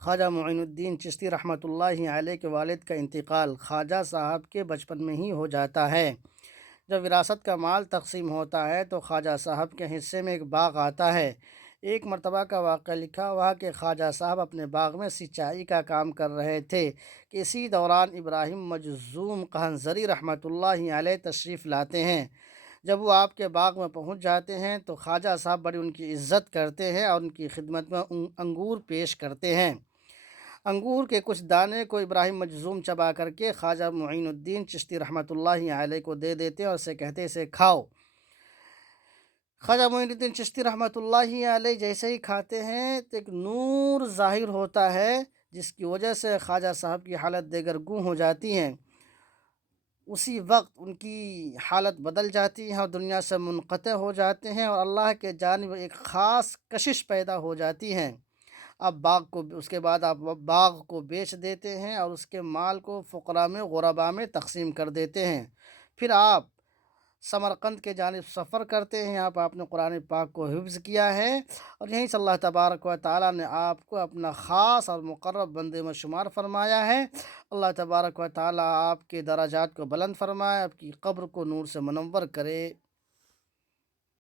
خواجہ معین الدین چشتی رحمۃ اللہ علیہ کے والد کا انتقال خواجہ صاحب کے بچپن میں ہی ہو جاتا ہے۔ جب وراثت کا مال تقسیم ہوتا ہے تو خواجہ صاحب کے حصے میں ایک باغ آتا ہے۔ ایک مرتبہ کا واقعہ لکھا ہوا کہ خواجہ صاحب اپنے باغ میں سینچائی کا کام کر رہے تھے کہ اسی دوران ابراہیم مجذوم قہنظری رحمۃ اللہ علیہ تشریف لاتے ہیں۔ جب وہ آپ کے باغ میں پہنچ جاتے ہیں تو خواجہ صاحب بڑی ان کی عزت کرتے ہیں اور ان کی خدمت میں انگور پیش کرتے ہیں۔ انگور کے کچھ دانے کو ابراہیم مجذوم چبا کر کے خواجہ معین الدین چشتی رحمۃ اللہ علیہ کو دے دیتے اور اسے کہتے اسے کھاؤ۔ خواجہ معین الدین چشتی رحمۃ اللہ علیہ جیسے ہی کھاتے ہیں تو ایک نور ظاہر ہوتا ہے جس کی وجہ سے خواجہ صاحب کی حالت دیگرگوں ہو جاتی ہیں۔ اسی وقت ان کی حالت بدل جاتی ہے اور دنیا سے منقطع ہو جاتے ہیں اور اللہ کے جانب ایک خاص کشش پیدا ہو جاتی ہیں۔ اب اس کے بعد آپ باغ کو بیچ دیتے ہیں اور اس کے مال کو فقراء میں غرباء میں تقسیم کر دیتے ہیں۔ پھر آپ سمرقند کے جانب سفر کرتے ہیں۔ یہاں پہ آپ نے قرآن پاک کو حفظ کیا ہے اور یہیں سے اللہ تبارک و تعالیٰ نے آپ کو اپنا خاص اور مقرب بندے میں شمار فرمایا ہے۔ اللہ تبارک و تعالیٰ آپ کے درجات کو بلند فرمائے، آپ کی قبر کو نور سے منور کرے۔